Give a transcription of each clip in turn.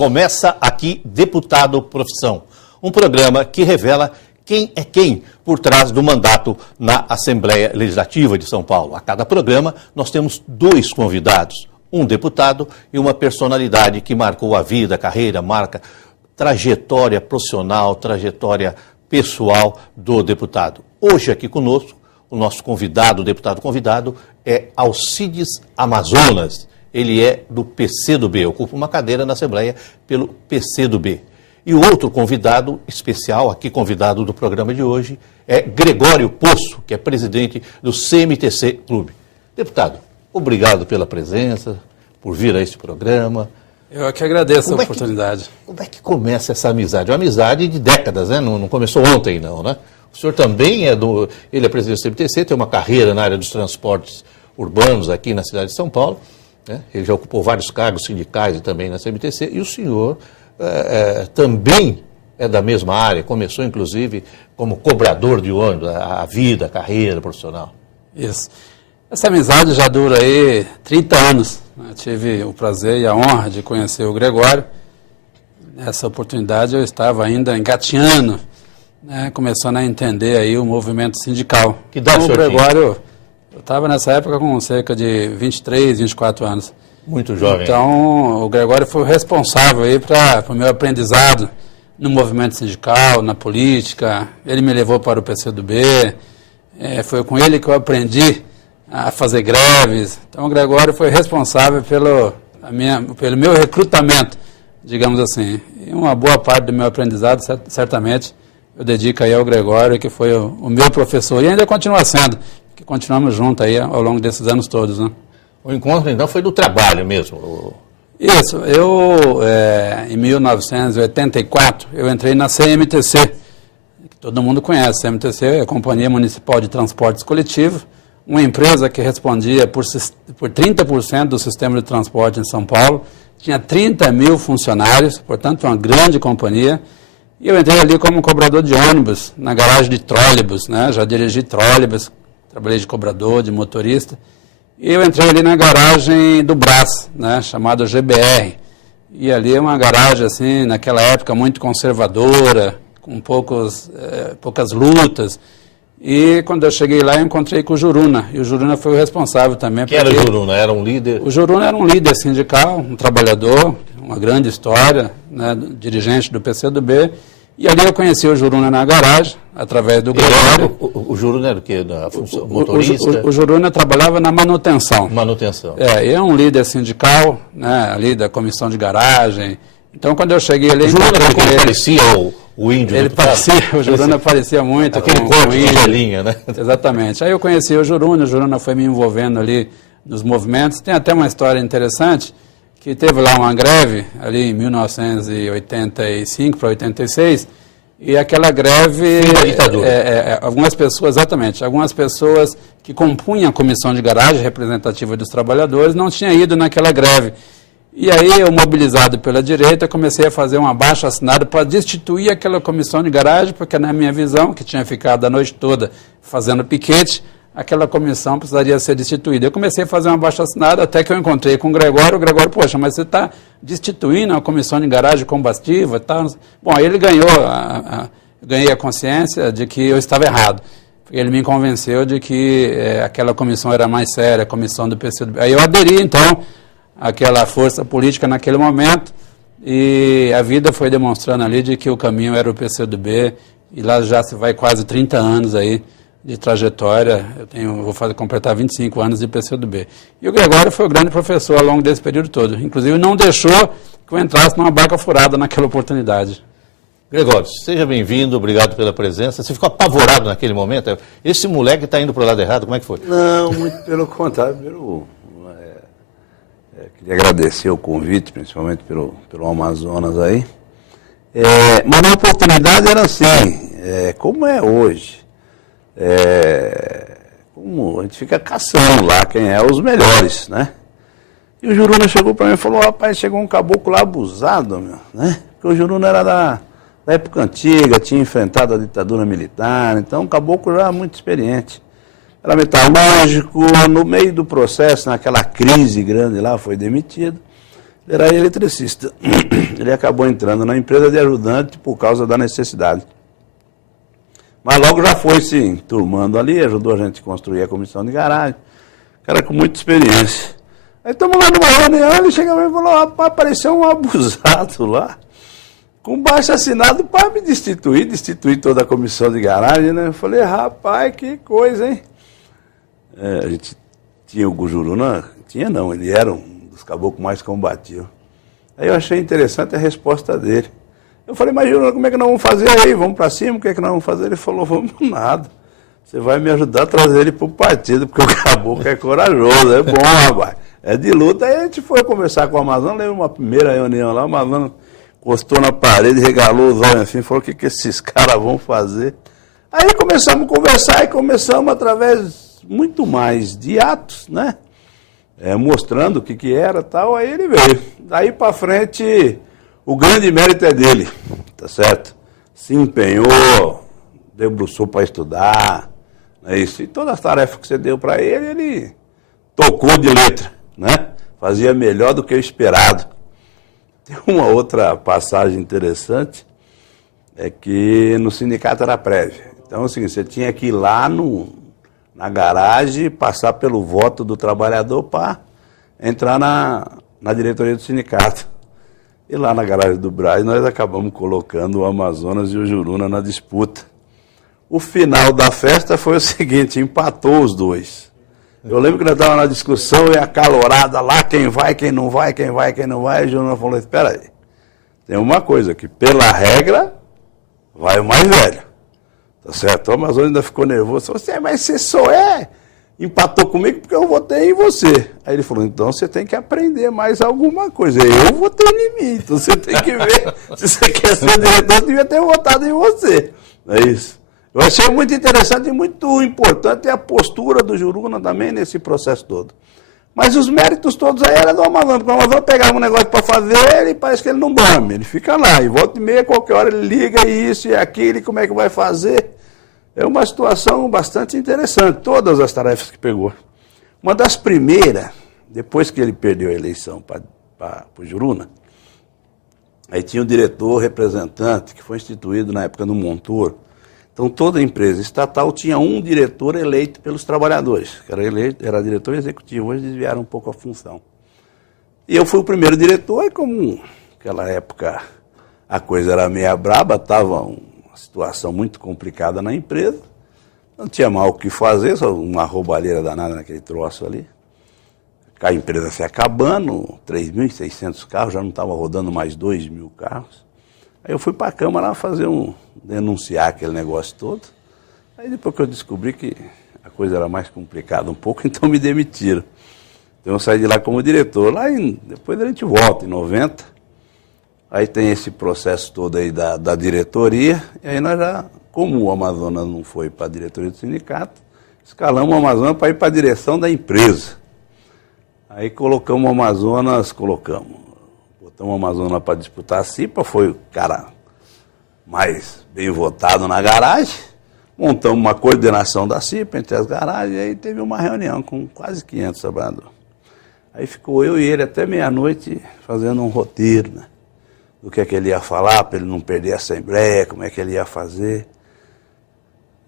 Começa aqui Deputado Profissão, um programa que revela quem é quem por trás do mandato na Assembleia Legislativa de São Paulo. A cada programa nós temos 2 convidados, um deputado e uma personalidade que marcou a vida, a carreira, marca trajetória profissional, trajetória pessoal do deputado. Hoje aqui conosco, o nosso convidado, o deputado convidado, é Alcides Amazonas. Ele é do PCdoB, ocupa uma cadeira na Assembleia pelo PCdoB. E o outro convidado especial, aqui convidado do programa de hoje, é Gregório Poço, que é presidente do CMTC Clube. Deputado, obrigado pela presença, por vir a este programa. Eu que agradeço a oportunidade. Como é que começa essa amizade? Uma amizade de décadas, né? Não começou ontem, não, né? O senhor também ele é presidente do CMTC, tem uma carreira na área dos transportes urbanos aqui na cidade de São Paulo, né? Ele já ocupou vários cargos sindicais e também na CMTC, e o senhor também é da mesma área, começou inclusive como cobrador de ônibus, a vida, a carreira profissional. Isso. Essa amizade já dura aí 30 anos. Eu tive o prazer e a honra de conhecer o Gregório. Nessa oportunidade eu estava ainda engatinhando, né, começando a entender aí o movimento sindical. Que idade então, o Gregório, eu estava nessa época com cerca de 23, 24 anos. Muito jovem. Então, o Gregório foi o responsável aí para o meu aprendizado no movimento sindical, na política. Ele me levou para o PCdoB. Foi com ele que eu aprendi a fazer greves. Então, o Gregório foi responsável pelo meu recrutamento, digamos assim. E uma boa parte do meu aprendizado, certamente, eu dedico aí ao Gregório, que foi o meu professor, e ainda continua sendo, que continuamos juntos aí ao longo desses anos todos, né? O encontro, então, foi do trabalho mesmo? Isso. Em 1984, eu entrei na CMTC, que todo mundo conhece. A CMTC é a Companhia Municipal de Transportes Coletivos, uma empresa que respondia por 30% do sistema de transporte em São Paulo, tinha 30 mil funcionários, portanto, uma grande companhia. E eu entrei ali como cobrador de ônibus, na garagem de trólebus, né? Já dirigi trólebus, trabalhei de cobrador, de motorista. E eu entrei ali na garagem do Brás, né? Chamada GBR. E ali é uma garagem, assim, naquela época muito conservadora, com poucas lutas. E quando eu cheguei lá, eu encontrei com o Juruna. E o Juruna foi o responsável também. Quem era o Juruna? Era um líder? O Juruna era um líder sindical, um trabalhador, uma grande história, né, dirigente do PCdoB. E ali eu conheci o Juruna na garagem, através do Gregório. O Juruna era o quê? Motorista? O Juruna trabalhava na manutenção. Manutenção. Ele é um líder sindical, né, ali da comissão de garagem. Então, quando eu cheguei ali... O Juruna parecia o índio. Ele parecia, o Juruna parecia muito. Aquele corpo de galinha, né? Exatamente. Aí eu conheci o Juruna foi me envolvendo ali nos movimentos. Tem até uma história interessante, que teve lá uma greve, ali em 1985 para 86, e aquela greve... Fim da ditadura. Algumas pessoas que compunham a comissão de garagem representativa dos trabalhadores não tinham ido naquela greve. E aí eu, mobilizado pela direita, comecei a fazer um abaixo-assinado para destituir aquela comissão de garagem, porque na minha visão, que tinha ficado a noite toda fazendo piquete, aquela comissão precisaria ser destituída. Eu comecei a fazer um abaixo-assinado até que eu encontrei com o Gregório. O Gregório, poxa, mas você está destituindo a comissão de garagem combustível e tal. Bom, aí ele ganhei a consciência de que eu estava errado. Ele me convenceu de que aquela comissão era mais séria, a comissão do PCdoB. Aí eu aderi, então, àquela força política naquele momento, e a vida foi demonstrando ali de que o caminho era o PCdoB, e lá já se vai quase 30 anos aí de trajetória. Vou completar 25 anos de PCdoB. E o Gregório foi o grande professor ao longo desse período todo. Inclusive, não deixou que eu entrasse numa barca furada naquela oportunidade. Gregório, seja bem-vindo, obrigado pela presença. Você ficou apavorado naquele momento? Esse moleque está indo para o lado errado, como é que foi? Não, muito pelo contrário. Queria agradecer o convite, principalmente pelo Amazonas aí. Mas a oportunidade era assim, como é hoje. Como a gente fica caçando lá quem é os melhores, né? E o Juruna chegou para mim e falou: rapaz, chegou um caboclo lá abusado, meu, né? Porque o Juruna era da época antiga, tinha enfrentado a ditadura militar, então o caboclo já era muito experiente. Era metalúrgico, no meio do processo, naquela crise grande lá, foi demitido. Era eletricista. Ele acabou entrando na empresa de ajudante por causa da necessidade. Mas logo já foi se enturmando ali, ajudou a gente a construir a comissão de garagem. Cara com muita experiência. Aí estamos lá numa reunião, ele chegou e falou, rapaz, apareceu um abusado lá, com baixo assinado para me destituir toda a comissão de garagem, né? Eu falei, rapaz, que coisa, hein? A gente tinha o Juruna, ele era um dos caboclos mais combativos. Aí eu achei interessante a resposta dele. Eu falei, mas Juruna, como é que nós vamos fazer aí? Vamos para cima, o que é que nós vamos fazer? Ele falou, vamos nada. Você vai me ajudar a trazer ele para o partido, porque o caboclo é corajoso, é bom, rapaz. É de luta. Aí a gente foi conversar com o Amazonas, lembra uma primeira reunião lá, o Amazonas encostou na parede, regalou os olhos assim, falou, o que esses caras vão fazer? Aí começamos a conversar e começamos através muito mais de atos, né? Mostrando o que era e tal, aí ele veio. Daí para frente, o grande mérito é dele, tá certo? Se empenhou, debruçou para estudar, é isso. E todas as tarefas que você deu para ele, ele tocou de letra, né? Fazia melhor do que o esperado. Tem uma outra passagem interessante, é que no sindicato era prévia. Então, assim, você tinha que ir lá na garagem, passar pelo voto do trabalhador para entrar na diretoria do sindicato. E lá na garagem do Brás, nós acabamos colocando o Amazonas e o Juruna na disputa. O final da festa foi o seguinte, empatou os dois. Eu lembro que nós estávamos na discussão e acalorada lá, quem vai, quem não vai, quem vai, quem não vai. E o Juruna falou, espera aí, tem uma coisa, que pela regra, vai o mais velho. Tá certo? O Amazonas ainda ficou nervoso. Mas você só empatou comigo porque eu votei em você. Aí ele falou, então você tem que aprender mais alguma coisa. Eu votei em mim, então você tem que ver. Se você quer ser diretor, eu devia ter votado em você. É isso. Eu achei muito interessante e muito importante a postura do Juruna também nesse processo todo. Mas os méritos todos aí eram do Amazonas, porque o Amazonas pegava um negócio para fazer e parece que ele não dorme, ele fica lá, e volta e meia, qualquer hora ele liga e isso e aquilo, e como é que vai fazer. É uma situação bastante interessante, todas as tarefas que pegou. Uma das primeiras, depois que ele perdeu a eleição para o Juruna, aí tinha o diretor representante, que foi instituído na época do Montoro. Então, toda empresa estatal tinha um diretor eleito pelos trabalhadores, que era diretor executivo, hoje desviaram um pouco a função. E eu fui o primeiro diretor, e como naquela época a coisa era meia braba, estava uma situação muito complicada na empresa, não tinha mal o que fazer, só uma roubalheira danada naquele troço ali. A empresa se acabando, 3.600 carros, já não estava rodando mais 2.000 carros. Aí eu fui para a Câmara fazer denunciar aquele negócio todo. Aí depois que eu descobri que a coisa era mais complicada um pouco, então me demitiram. Então eu saí de lá como diretor. Depois a gente volta, em 90. Aí tem esse processo todo aí da diretoria. E aí nós já, como o Amazonas não foi para a diretoria do sindicato, escalamos o Amazonas para ir para a direção da empresa. Aí colocamos o Amazonas, botamos o Amazonas para disputar a CIPA, foi o cara mais bem votado na garagem, montamos uma coordenação da CIPA entre as garagens, e aí teve uma reunião com quase 500 trabalhadores. Aí ficou eu e ele até meia-noite fazendo um roteiro, né, do que é que ele ia falar, para ele não perder a assembleia, como é que ele ia fazer.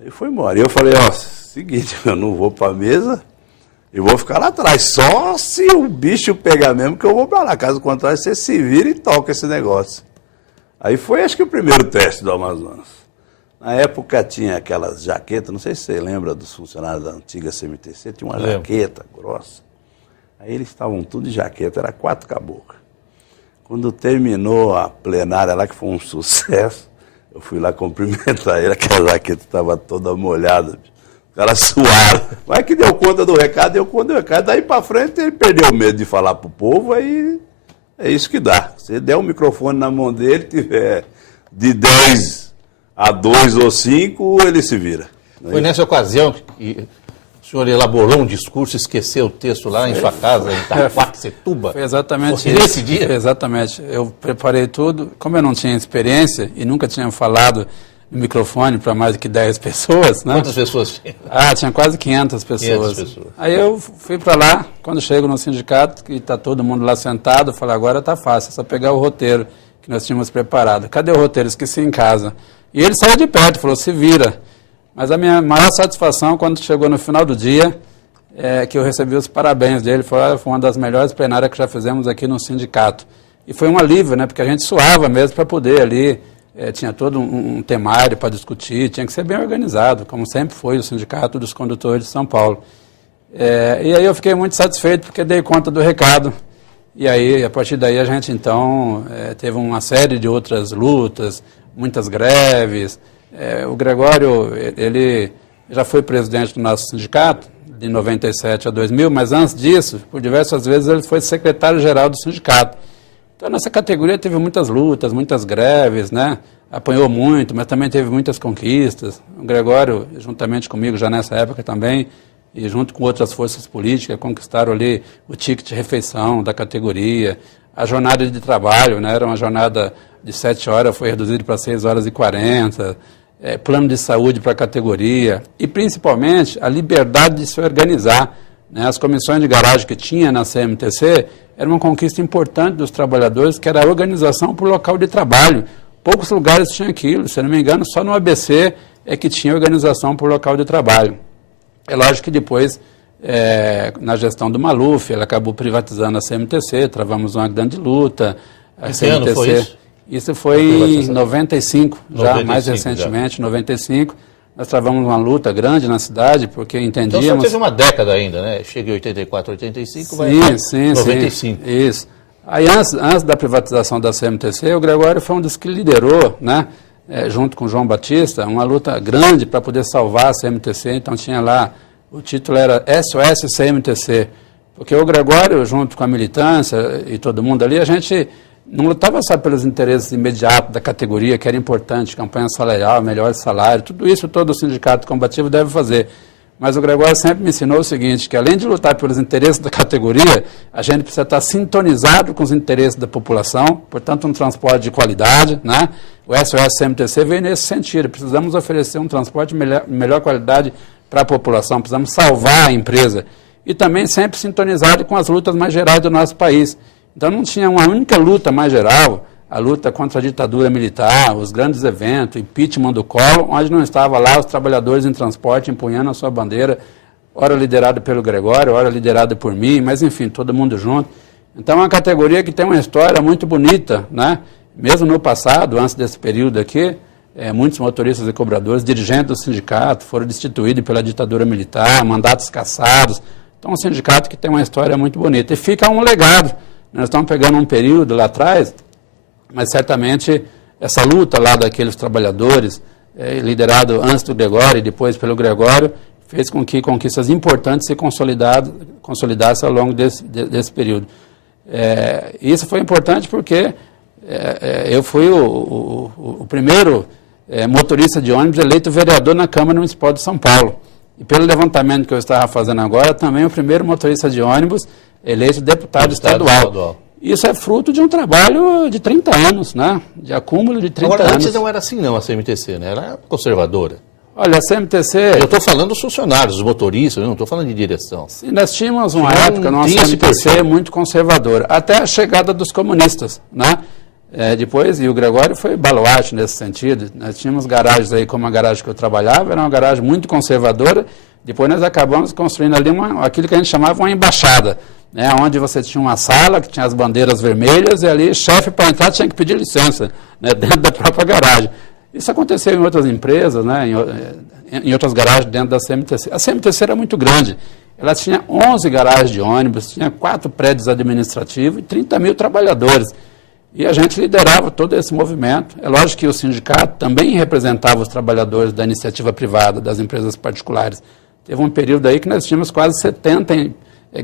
Aí foi embora. E eu falei, seguinte, eu não vou para a mesa, eu vou ficar lá atrás, só se o bicho pegar mesmo que eu vou para lá. Caso contrário, você se vira e toca esse negócio. Aí foi, acho que o primeiro teste do Amazonas. Na época tinha aquelas jaquetas, não sei se você lembra dos funcionários da antiga CMTC, tinha uma jaqueta grossa. Aí eles estavam tudo de jaqueta, era 4 caboclos. Quando terminou a plenária lá, que foi um sucesso, eu fui lá cumprimentar ele, aquela jaqueta estava toda molhada, o cara suado. Mas que deu conta do recado, deu conta do recado. Daí para frente ele perdeu o medo de falar pro povo, aí é isso que dá. Se der o microfone na mão dele, tiver de 10 a 2 ou 5, ele se vira. Foi nessa ocasião que o senhor elaborou um discurso, esqueceu o texto lá em sua casa, em Itaquaquecetuba? Foi exatamente isso. Nesse dia? Exatamente. Eu preparei tudo. Como eu não tinha experiência e nunca tinha falado no microfone para mais do que 10 pessoas, né? Quantas pessoas tinha? Tinha quase 500 pessoas. 500 pessoas. Aí eu fui para lá, quando chego no sindicato, que está todo mundo lá sentado, eu falei, agora está fácil, é só pegar o roteiro que nós tínhamos preparado. Cadê o roteiro? Esqueci em casa. E ele saiu de perto, falou, se vira. Mas a minha maior satisfação, quando chegou no final do dia, é que eu recebi os parabéns dele, foi uma das melhores plenárias que já fizemos aqui no sindicato. E foi um alívio, né, porque a gente suava mesmo para poder ali, tinha todo um temário para discutir, tinha que ser bem organizado, como sempre foi o Sindicato dos Condutores de São Paulo. E aí eu fiquei muito satisfeito porque dei conta do recado. E aí, a partir daí, a gente então teve uma série de outras lutas, muitas greves. O Gregório, ele já foi presidente do nosso sindicato, de 97 a 2000, mas antes disso, por diversas vezes, ele foi secretário-geral do sindicato. Então, a nossa categoria teve muitas lutas, muitas greves, né? Apanhou muito, mas também teve muitas conquistas. O Gregório, juntamente comigo, já nessa época também, e junto com outras forças políticas, conquistaram ali o ticket de refeição da categoria, a jornada de trabalho, né? Era uma jornada de 7 horas, foi reduzida para 6 horas e 40, plano de saúde para a categoria, e principalmente a liberdade de se organizar, né? As comissões de garagem que tinha na CMTC era uma conquista importante dos trabalhadores, que era a organização por local de trabalho. Poucos lugares tinham aquilo, se não me engano, só no ABC é que tinha organização por local de trabalho. É lógico que depois, na gestão do Maluf, ele acabou privatizando a CMTC, travamos uma grande luta. Que ano foi isso? Isso foi em 95, já mais recentemente, 95. Nós travamos uma luta grande na cidade, porque entendíamos... Então só teve uma década ainda, né? Chega em 84, 85, vai sim, 95. Sim, isso. Aí antes da privatização da CMTC, o Gregório foi um dos que liderou, né? Junto com o João Batista, uma luta grande para poder salvar a CMTC. Então tinha lá, o título era SOS CMTC, porque o Gregório, junto com a militância e todo mundo ali, a gente não lutava só pelos interesses imediatos da categoria, que era importante, campanha salarial, melhor salário, tudo isso todo sindicato combativo deve fazer. Mas o Gregório sempre me ensinou o seguinte, que além de lutar pelos interesses da categoria, a gente precisa estar sintonizado com os interesses da população, portanto um transporte de qualidade, né? O SOS CMTC veio nesse sentido, precisamos oferecer um transporte de melhor qualidade para a população, precisamos salvar a empresa. E também sempre sintonizado com as lutas mais gerais do nosso país. Então não tinha uma única luta mais geral, a luta contra a ditadura militar, os grandes eventos, o impeachment do Collor, onde não estava lá os trabalhadores em transporte empunhando a sua bandeira, ora liderado pelo Gregório, ora liderado por mim, mas enfim, todo mundo junto. Então é uma categoria que tem uma história muito bonita, né? Mesmo no passado, antes desse período aqui, muitos motoristas e cobradores, dirigentes do sindicato, foram destituídos pela ditadura militar, mandatos cassados. Então é um sindicato que tem uma história muito bonita. E fica um legado. Nós estamos pegando um período lá atrás, mas certamente essa luta lá daqueles trabalhadores, liderado antes do Gregório e depois pelo Gregório, fez com que conquistas importantes se consolidassem ao longo desse período. Isso foi importante porque eu fui o primeiro motorista de ônibus eleito vereador na Câmara Municipal de São Paulo. E pelo levantamento que eu estava fazendo agora, também o primeiro motorista de ônibus eleito deputado estadual. Isso é fruto de um trabalho de 30 anos, né? De acúmulo de 30 anos. Antes não era assim não, a CMTC, né? Ela era conservadora. Olha, a CMTC... Eu estou falando dos funcionários, dos motoristas, não estou falando de direção. Sim, nós tínhamos uma época, numa CMTC muito conservadora, até a chegada dos comunistas, né? Depois, e o Gregório foi baluarte nesse sentido, nós tínhamos garagens aí, como a garagem que eu trabalhava, era uma garagem muito conservadora, depois nós acabamos construindo ali aquilo que a gente chamava uma embaixada, né, onde você tinha uma sala que tinha as bandeiras vermelhas e ali chefe para entrar tinha que pedir licença, né, dentro da própria garagem. Isso aconteceu em outras empresas, né, em outras garagens dentro da CMTC. A CMTC era muito grande, ela tinha 11 garagens de ônibus, tinha 4 prédios administrativos e 30 mil trabalhadores. E a gente liderava todo esse movimento. É lógico que o sindicato também representava os trabalhadores da iniciativa privada, das empresas particulares. Teve um período aí que nós tínhamos quase 70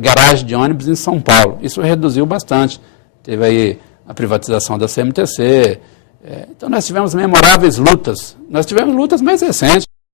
garagens de ônibus em São Paulo. Isso reduziu bastante. Teve aí a privatização da CMTC. Então nós tivemos memoráveis lutas. Nós tivemos lutas mais recentes.